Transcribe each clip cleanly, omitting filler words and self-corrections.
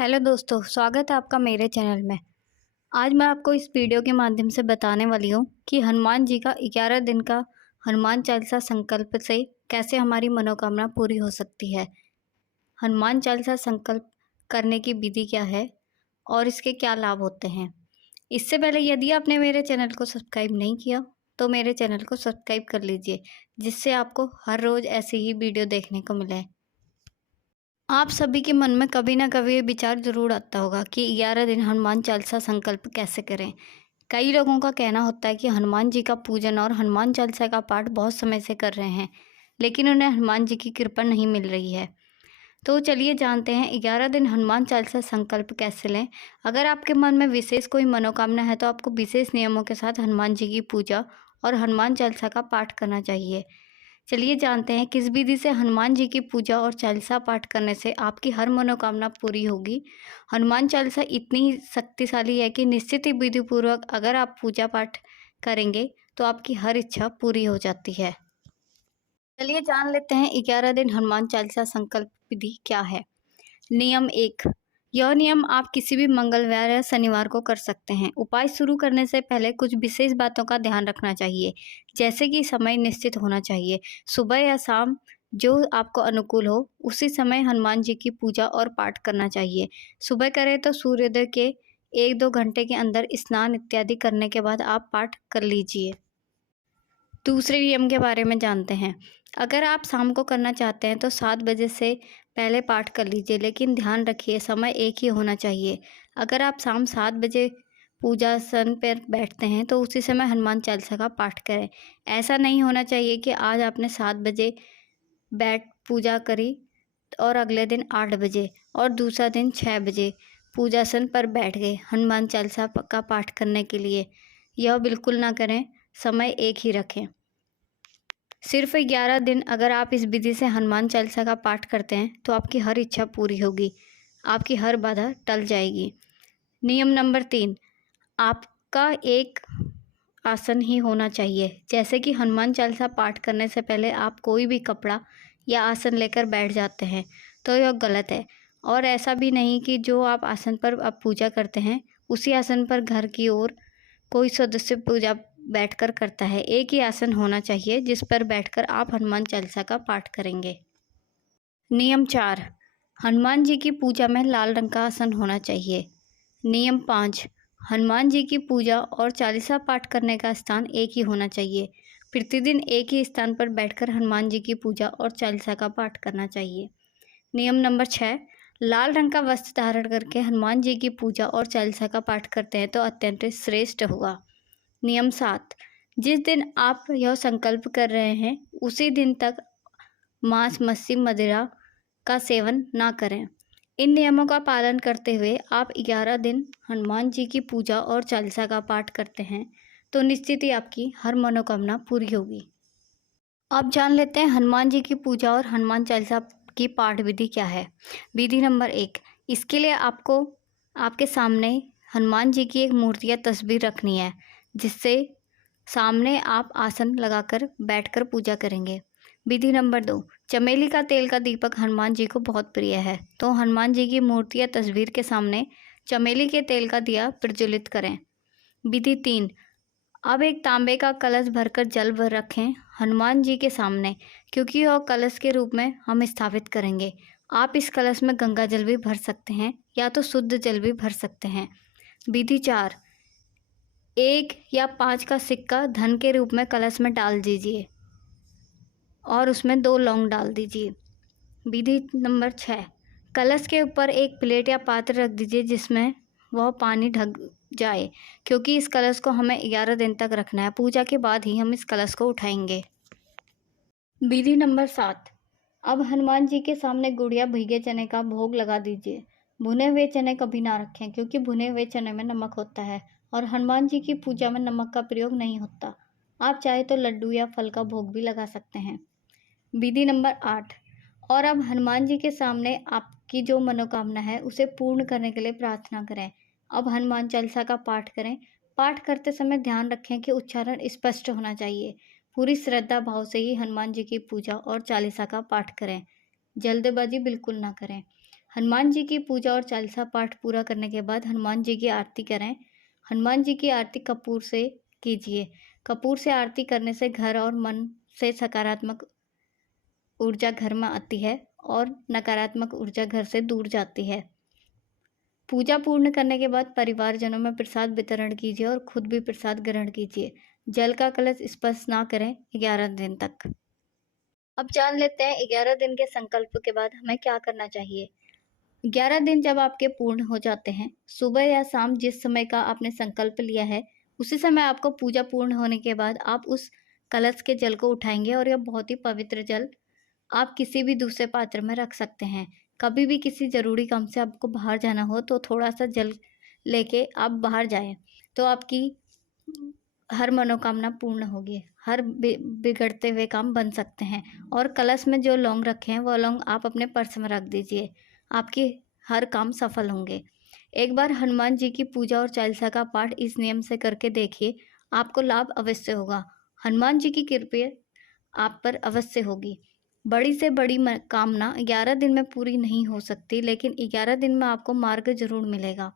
Hello दोस्तों, स्वागत है आपका मेरे चैनल में। आज मैं आपको इस वीडियो के माध्यम से बताने वाली हूँ कि हनुमान जी का 11 दिन का हनुमान चालीसा संकल्प से कैसे हमारी मनोकामना पूरी हो सकती है। हनुमान चालीसा संकल्प करने की विधि क्या है और इसके क्या लाभ होते हैं। इससे पहले यदि आपने मेरे चैनल को सब्सक्राइब नहीं किया तो मेरे चैनल को सब्सक्राइब कर लीजिए, जिससे आपको हर रोज़ ऐसे ही वीडियो देखने को मिले। आप सभी के मन में कभी ना कभी ये विचार जरूर आता होगा कि 11 दिन हनुमान चालीसा संकल्प कैसे करें। कई लोगों का कहना होता है कि हनुमान जी का पूजन और हनुमान चालीसा का पाठ बहुत समय से कर रहे हैं, लेकिन उन्हें हनुमान जी की कृपा नहीं मिल रही है। तो चलिए जानते हैं 11 दिन हनुमान चालीसा संकल्प कैसे लें। अगर आपके मन में विशेष कोई मनोकामना है तो आपको विशेष नियमों के साथ हनुमान जी की पूजा और हनुमान चालीसा का पाठ करना चाहिए। चलिए जानते हैं किस विधि से हनुमान जी की पूजा और चालीसा पाठ करने से आपकी हर मनोकामना पूरी होगी। हनुमान चालीसा इतनी शक्तिशाली है कि निश्चित ही विधि पूर्वक अगर आप पूजा पाठ करेंगे तो आपकी हर इच्छा पूरी हो जाती है। चलिए जान लेते हैं 11 दिन हनुमान चालीसा संकल्प विधि क्या है। नियम 1। यह नियम आप किसी भी मंगलवार या शनिवार को कर सकते हैं। उपाय शुरू करने से पहले कुछ विशेष बातों का ध्यान रखना चाहिए, जैसे कि समय निश्चित होना चाहिए। सुबह या शाम जो आपको अनुकूल हो उसी समय हनुमान जी की पूजा और पाठ करना चाहिए। सुबह करें तो सूर्योदय के 1-2 घंटे के अंदर स्नान इत्यादि करने के बाद आप पाठ कर लीजिए। दूसरे नियम के बारे में जानते हैं। अगर आप शाम को करना चाहते हैं तो 7 बजे से पहले पाठ कर लीजिए, लेकिन ध्यान रखिए समय एक ही होना चाहिए। अगर आप शाम 7 बजे पूजासन पर बैठते हैं तो उसी समय हनुमान चालीसा का पाठ करें। ऐसा नहीं होना चाहिए कि आज आपने 7 बजे बैठ पूजा करी और अगले दिन 8 बजे और दूसरा दिन 6 बजे पूजासन पर बैठ गए हनुमान चालीसा का पाठ करने के लिए। यह बिल्कुल ना करें, समय एक ही रखें। सिर्फ 11 दिन अगर आप इस विधि से हनुमान चालीसा का पाठ करते हैं तो आपकी हर इच्छा पूरी होगी, आपकी हर बाधा टल जाएगी। नियम नंबर 3। आपका एक आसन ही होना चाहिए। जैसे कि हनुमान चालीसा पाठ करने से पहले आप कोई भी कपड़ा या आसन लेकर बैठ जाते हैं तो यह गलत है। और ऐसा भी नहीं कि जो आप आसन पर आप पूजा करते हैं उसी आसन पर घर की ओर कोई सदस्य पूजा बैठकर करता है। एक ही आसन होना चाहिए जिस पर बैठकर आप हनुमान चालीसा का पाठ करेंगे। नियम 4। हनुमान जी की पूजा में लाल रंग का आसन होना चाहिए। नियम 5। हनुमान जी की पूजा और चालीसा पाठ करने का स्थान एक ही होना चाहिए। प्रतिदिन एक ही स्थान पर बैठकर हनुमान जी की पूजा और चालीसा का पाठ करना चाहिए। नियम नंबर 6। लाल रंग का वस्त्र धारण करके हनुमान जी की पूजा और चालीसा का पाठ करते हैं तो अत्यंत श्रेष्ठ होगा। नियम 7। जिस दिन आप यह संकल्प कर रहे हैं उसी दिन तक मांस मच्छी मदिरा का सेवन ना करें। इन नियमों का पालन करते हुए आप 11 दिन हनुमान जी की पूजा और चालीसा का पाठ करते हैं तो निश्चित ही आपकी हर मनोकामना पूरी होगी। अब जान लेते हैं हनुमान जी की पूजा और हनुमान चालीसा की पाठ विधि क्या है। विधि नंबर 1। इसके लिए आपको आपके सामने हनुमान जी की एक मूर्ति या तस्वीर रखनी है, जिससे सामने आप आसन लगाकर बैठकर पूजा करेंगे। विधि नंबर 2। चमेली का तेल का दीपक हनुमान जी को बहुत प्रिय है, तो हनुमान जी की मूर्ति या तस्वीर के सामने चमेली के तेल का दिया प्रज्वलित करें। विधि 3। अब एक तांबे का कलश भरकर जल भर रखें हनुमान जी के सामने, क्योंकि वह कलश के रूप में हम स्थापित करेंगे। आप इस कलश में गंगा जल भी भर सकते हैं या तो शुद्ध जल भी भर सकते हैं। विधि 4। 1 या 5 का सिक्का धन के रूप में कलश में डाल दीजिए और उसमें 2 लौंग डाल दीजिए। विधि नंबर 6। कलश के ऊपर एक प्लेट या पात्र रख दीजिए जिसमें वह पानी ढक जाए, क्योंकि इस कलश को हमें 11 दिन तक रखना है। पूजा के बाद ही हम इस कलश को उठाएंगे। विधि नंबर 7। अब हनुमान जी के सामने गुड़ या भीगे चने का भोग लगा दीजिए। भुने हुए चने कभी ना रखें, क्योंकि भुने हुए चने में नमक होता है और हनुमान जी की पूजा में नमक का प्रयोग नहीं होता। आप चाहे तो लड्डू या फल का भोग भी लगा सकते हैं। विधि नंबर 8। और अब हनुमान जी के सामने आपकी जो मनोकामना है उसे पूर्ण करने के लिए प्रार्थना करें। अब हनुमान चालीसा का पाठ करें। पाठ करते समय ध्यान रखें कि उच्चारण स्पष्ट होना चाहिए। पूरी श्रद्धा भाव से ही हनुमान जी की पूजा और चालीसा का पाठ करें। जल्दबाजी बिल्कुल ना करें। हनुमान जी की पूजा और चालीसा पाठ पूरा करने के बाद हनुमान जी की आरती करें। हनुमान जी की आरती कपूर से कीजिए। कपूर से आरती करने से घर और मन से सकारात्मक ऊर्जा घर में आती है और नकारात्मक ऊर्जा घर से दूर जाती है। पूजा पूर्ण करने के बाद परिवारजनों में प्रसाद वितरण कीजिए और खुद भी प्रसाद ग्रहण कीजिए। जल का कलश स्पर्श ना करें 11 दिन तक। अब जान लेते हैं 11 दिन के संकल्प के बाद हमें क्या करना चाहिए। 11 दिन जब आपके पूर्ण हो जाते हैं, सुबह या शाम जिस समय का आपने संकल्प लिया है, उसी समय आपको पूजा पूर्ण होने के बाद आप उस कलश के जल को उठाएंगे और यह बहुत ही पवित्र जल आप किसी भी दूसरे पात्र में रख सकते हैं। कभी भी किसी ज़रूरी काम से आपको बाहर जाना हो तो थोड़ा-सा जल लेके आप बाहर जाएँ, तो आपकी हर मनोकामना पूर्ण होगी। हर बिगड़ते हुए काम बन सकते हैं। और कलश में जो लौंग रखे हैं, वो लौंग आप अपने पर्स में रख दीजिए। आपके हर काम सफल होंगे। एक बार हनुमान जी की पूजा और चालीसा का पाठ इस नियम से करके देखिए, आपको लाभ अवश्य होगा। हनुमान जी की कृपा आप पर अवश्य होगी। बड़ी से बड़ी कामना 11 दिन में पूरी नहीं हो सकती, लेकिन 11 दिन में आपको मार्ग ज़रूर मिलेगा।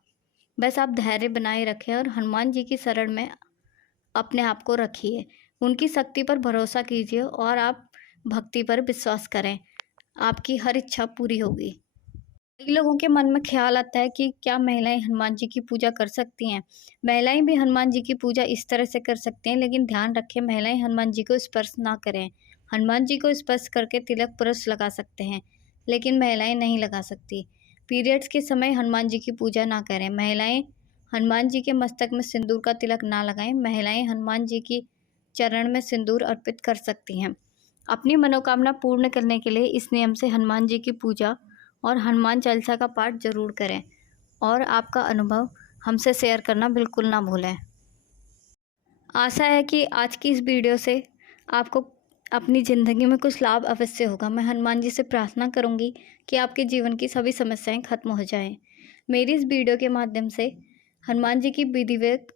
बस आप धैर्य बनाए रखें और हनुमान जी की शरण में अपने आप को रखिए। उनकी शक्ति पर भरोसा कीजिए और आप भक्ति पर विश्वास करें। आपकी हर इच्छा पूरी होगी। कई लोगों के मन में ख्याल आता है कि क्या महिलाएं हनुमान जी की पूजा कर सकती हैं? महिलाएं भी हनुमान जी की पूजा इस तरह से कर सकती हैं, लेकिन ध्यान रखें महिलाएं हनुमान जी को स्पर्श ना करें। हनुमान जी को स्पर्श करके तिलक पुरुष लगा सकते हैं, लेकिन महिलाएं नहीं लगा सकती। पीरियड्स के समय हनुमान जी की पूजा ना करें। महिलाएं हनुमान जी के मस्तक में सिंदूर का तिलक ना लगाएं। महिलाएं हनुमान जी की चरण में सिंदूर अर्पित कर सकती हैं। अपनी मनोकामना पूर्ण करने के लिए इस नियम से हनुमान जी की पूजा और हनुमान चालीसा का पाठ ज़रूर करें और आपका अनुभव हमसे शेयर करना बिल्कुल ना भूलें। आशा है कि आज की इस वीडियो से आपको अपनी ज़िंदगी में कुछ लाभ अवश्य होगा। मैं हनुमान जी से प्रार्थना करूंगी कि आपके जीवन की सभी समस्याएं खत्म हो जाएं। मेरी इस वीडियो के माध्यम से हनुमान जी की विधिवत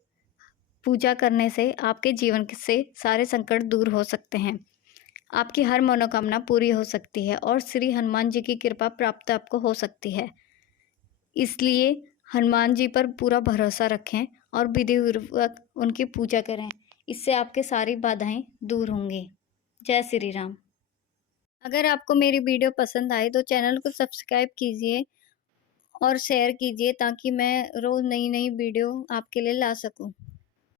पूजा करने से आपके जीवन से सारे संकट दूर हो सकते हैं। आपकी हर मनोकामना पूरी हो सकती है और श्री हनुमान जी की कृपा प्राप्त आपको हो सकती है। इसलिए हनुमान जी पर पूरा भरोसा रखें और विधिपूर्वक उनकी पूजा करें। इससे आपके सारी बाधाएं दूर होंगी। जय श्री राम। अगर आपको मेरी वीडियो पसंद आए तो चैनल को सब्सक्राइब कीजिए और शेयर कीजिए ताकि मैं रोज़ नई नई वीडियो आपके लिए ला सकूं।